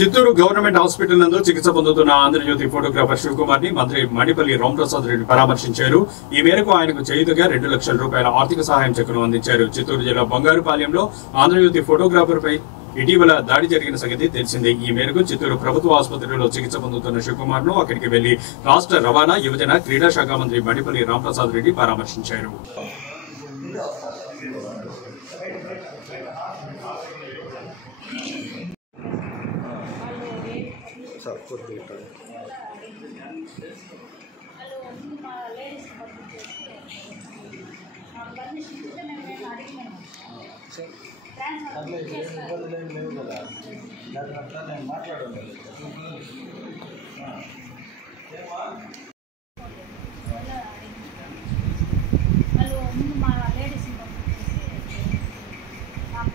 Chittoor government hospital నందు చికిత్స పొందుతున్న ఆంధ్రజ్యోతి ఫోటోగ్రాఫర్ శివకుమార్ ని మంత్రి మణిపల్లి రామప్రసాద్ రెడ్డి పరామర్శించారు. ఈ మేరకు ఆయనకు చేయుతగా 2 లక్షల రూపాయల ఆర్థిక సహాయం చెక్కును అందించారు. చిత్తూరు జిల్లా బంగారుపాలెంలో ఆంధ్రజ్యోతి ఫోటోగ్రాఫర్ పై ఇటీవల దాడి జరిగిన సంగతి తెలిసిందే. ఈ మేరకు చిత్తూరు ప్రభుత్వ ఆసుపత్రిలో చికిత్స పొందుతున్న శివకుమార్ ను అక్కడికి వెళ్లి రాష్ట్ర రవాణా, యువజన, క్రీడా శాఖ మంత్రి మణిపల్లి రామప్రసాద్ రెడ్డి పరామర్శించారు.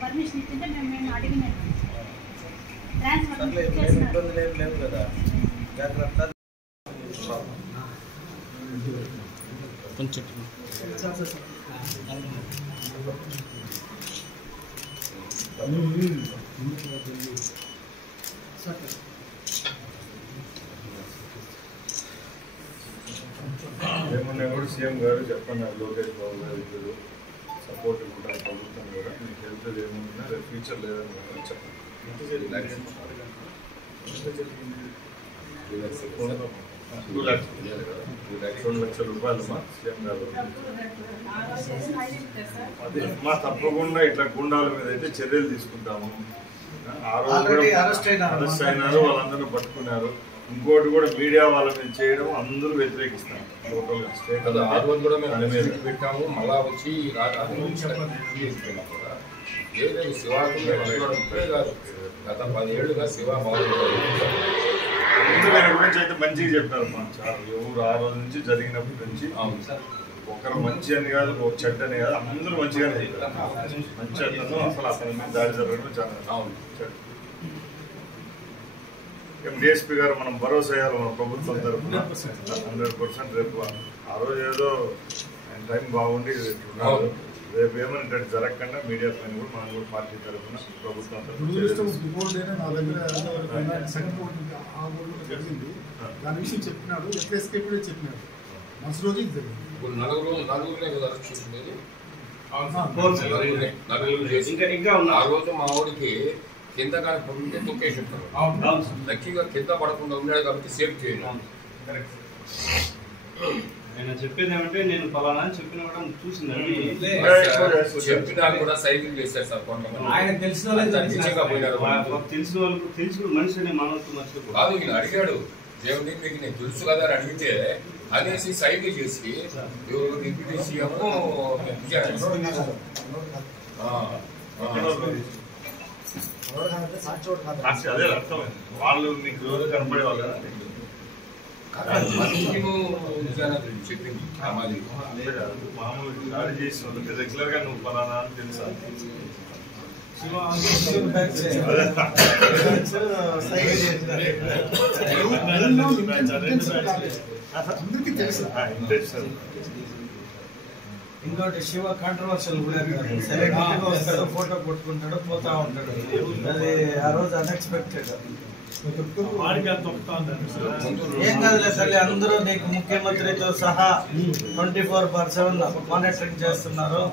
పర్మిషన్ ఇచ్చింటే మేము అడిగినాం. లేవు కదా జాగ్రత్త కొంచెం ఏమన్నా కూడా సీఎం గారు చెప్పన్నారు, లోకేష్ బాబు గారు ఇద్దరు సపోర్ట్ కూడా ప్రభుత్వం కూడా మీకు హెల్త్ ఏమన్నా రేపు ఫ్యూచర్ లేదని చెప్పండి. 2 లక్షల రూపాయలు సీఎం గారు అదే మా తప్పకుండా ఇట్లా గుండాల మీద అయితే చర్యలు తీసుకుంటాము. ఆ రోజు కూడా అరెస్ట్ అయినారు, వాళ్ళందరూ పట్టుకున్నారు. ఇంకోటి కూడా మీడియా వాళ్ళ మీద చేయడం అందరూ వ్యతిరేకిస్తారు. ఆ రోజు కూడా మేము పెట్టాము. మళ్ళా వచ్చి ఏదైనా శివాకు ఇప్పుడే కాదు, గత 10 ఏళ్లుగా శివ దాని గురించి అయితే మంచిగా చెప్పారు. ఎవరు ఆ రోజు నుంచి జరిగినప్పటి నుంచి ఒకరు మంచి అని కాదు, ఒక చెడ్డ అని కాదు, అందరూ మంచిగానే చెప్పారు. మంచి అతను అసలు అతని మీద దాడి జరగడం చాలా చెడ్డ. డిఎస్పీ గారు మనం భరోసా అయ్యారు మన ప్రభుత్వం తరఫున 100%. రేపు ఆ రోజు ఏదో ఆయన టైం బాగుండి రేపు ఏమైనా జరగకుండా మీడియా పైన కూడా మనం కూడా పార్టీ తరఫున ప్రభుత్వం దాని విషయం చెప్పినాడు. ఎట్లా ఎస్కేప్ చెప్పినాడు మంచి రోజు ఆ రోజు మా ఊరికి కింద కానీ పడుతుంటే తొక్కేసి ఉంటారు. లక్కీగా కింద పడకుండా ఉన్నాడు కాబట్టి సేఫ్ చేయాలి. ఆయన చెప్పేది ఏమంటే నేను ఫలానా అని చెప్పిన కూడా చూసిందండి. చెప్పినా కూడా సైకిల్ చేశారు సార్ కొంతమంది. ఆయన తెలిసిన వాళ్ళు తెలుసు మనిషి అనే మనసు మర్చిపోయి కాదు. ఈయన అడిగాడు, దేవుడి మీకు నేను తెలుసు కదా అని అడిగితే అనేసి సైకిల్ చేసి డిప్యూటీ సీఎం అదే అర్థమైంది. వాళ్ళు మీకు రోజు కనపడే వాళ్ళు కదా చెప్పింది. మామూలు దాడి చేసి వాళ్ళకి రెగ్యులర్ గా నువ్వు పలానా అని తెలుసా? ఇంకోటి శివ కాంట్రవర్షియల్ కూడా సెలెక్ట్ వస్తాడు, ఫోటో కొట్టుకుంటాడు, పోతా ఉంటాడు. అది ఆ రోజు అన్ఎక్స్పెక్టెడ్. ఏం కాదులే తల్లి, అందరూ నీకు ముఖ్యమంత్రితో సహా 24/7 మానిటరింగ్ చేస్తున్నారు.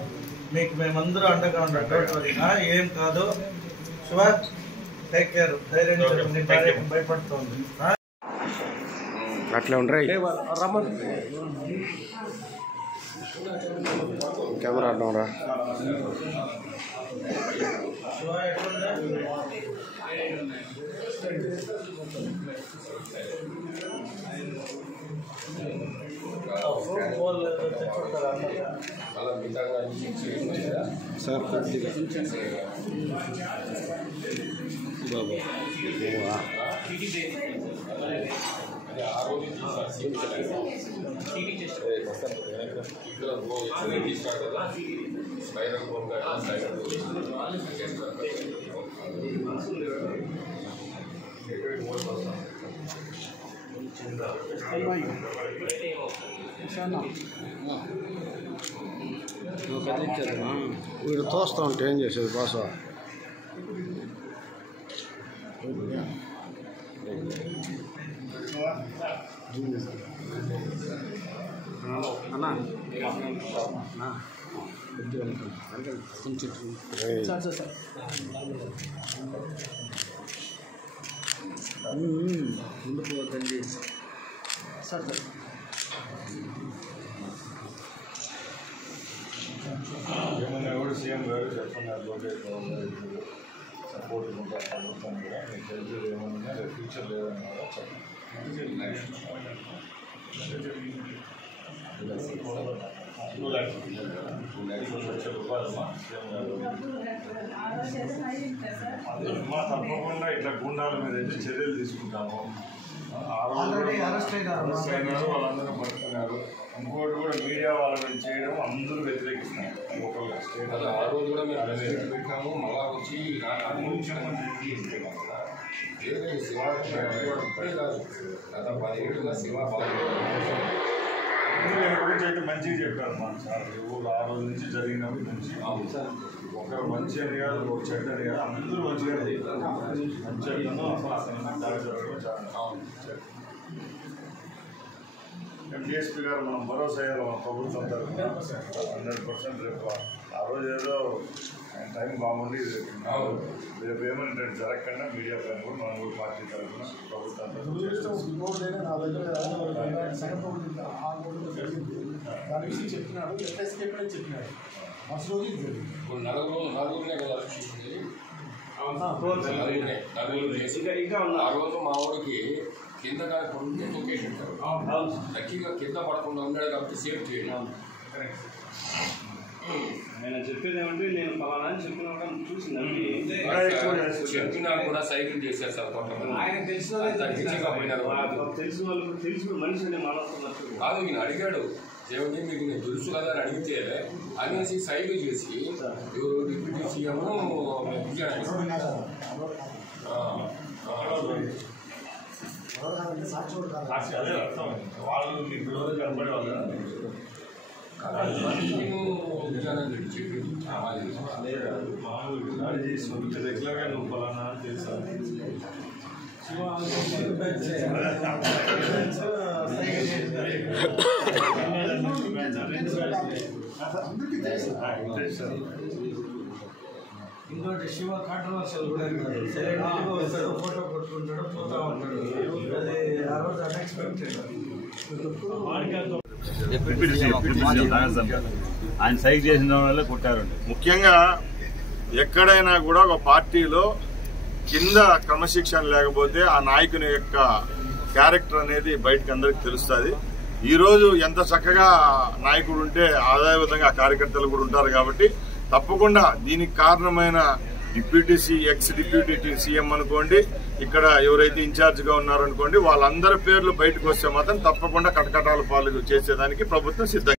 మీకు మేమందరూ అండగా ఉంటాం. ఏం కాదు శివ, టేక్ కేర్. ధైర్యం భయపడుతుంది. అట్లా ఉండరు కెమెరా అడ్డంరా. సార్ బాబా వీడు తోస్తా ఉంటే ఏం చేసేది బాస? అన్నా కొంచెం ముందుకు పోతండి సార్ ఏమన్నా కూడా సీఎం గారు చెప్తున్నారు లోకేష్ బాబు గారు సపోర్ట్ ఉంటారు ప్రభుత్వం కూడా మీకు తెలిసి ఏమన్నా రేపు ఫ్యూచర్ లేదని కూడా తప్పకుండా ఇట్లా గుండాల మీద అయితే చర్యలు తీసుకుంటాము. అయినారు వాళ్ళందరూ పడుతున్నారు. ఇంకోటి కూడా మీడియా వాళ్ళ మీద చేయడం అందరూ వ్యతిరేకిస్తున్నారు. ఆ రోజు కూడా మేము పెట్టాము. మళ్ళా వచ్చి శివ ఇప్పుడే కాదు, గత 10 ఏళ్ళుగా శివ గురించి అయితే మంచిగా చెప్పారు మా సార్. ఊళ్ళో ఆ రోజు నుంచి జరిగినప్పటి నుంచి ఒక మంచి అని కాదు, ఒక చెడ్డ అని కాదు, అందరూ మంచిగా డిఎస్పీ గారు మనం భరోసా అయ్యారు మన ప్రభుత్వం తరఫున 100% రేపు ఆ రోజు ఏదో ఆయన టైం బాగుండి రేపు ఏమైనా జరగకుండా మీడియా పైన కూడా మనం కూడా పార్టీ తరఫున ప్రభుత్వం దాని విషయం చెప్పినాడు, ఎట్లా ఎస్కేప్ అని చెప్పినాడు. ఫస్ట్ రోజు నలుగురినే కదా రక్షించింది. ఆ రోజు మా ఊరికి కింద కానీ లొకేషన్ ఉంటారు. లక్కీగా కింద పడకుండా ఉన్నాడు కాబట్టి సేఫ్ చేయండి. ఆయన చెప్పేది ఏమంటే నేను ఫలానా అని చెప్పిన చూసిందండి. చెప్పినా కూడా సైకిల్ చేశారు సార్ కొంతమంది. ఆయన తెలిసిన వాళ్ళు తెలిసిన మనిషి అని మాట్లాడుతున్నట్టు కాదు, ఈయన అడిగాడు దేవుడి మీకు నేను తెలుసు కదా అని అడిగితే అనేసి సైకిల్ చేసి ఎవరు డిప్యూటీ సీఎం అదే అర్థం వాళ్ళు మీకు కనపడే వాళ్ళు రెగ్యులర్గా నువ్వు ఫలానా అని తెలుసా. ఇంకోటి శివ కాంట్రవర్షియల్ కూడా సైలెంట్గా ఫోటో కొట్టుకుంటాడు, పోతా ఉంటాడు. అది ఆ రోజు అన్ఎక్స్పెక్టెడ్. ఆయన సైక్ చేసిన వల్ల కొట్టారండి. ముఖ్యంగా ఎక్కడైనా కూడా ఒక పార్టీలో కింద క్రమశిక్షణ లేకపోతే ఆ నాయకుని యొక్క క్యారెక్టర్ అనేది బయటకు అందరికి తెలుస్తుంది. ఈ రోజు ఎంత చక్కగా నాయకుడు ఉంటే అదే విధంగా కార్యకర్తలు కూడా ఉంటారు. కాబట్టి తప్పకుండా దీనికి కారణమైన ఎక్స్ డిప్యూటీ సీఎం అనుకోండి, ఇక్కడ ఎవరైతే ఇన్ఛార్జ్ గా ఉన్నారనుకోండి, వాళ్ళందరి పేర్లు బయటకు వస్తే మాత్రం తప్పకుండా కటకటాల పాలు చేసేదానికి ప్రభుత్వం సిద్ధంగా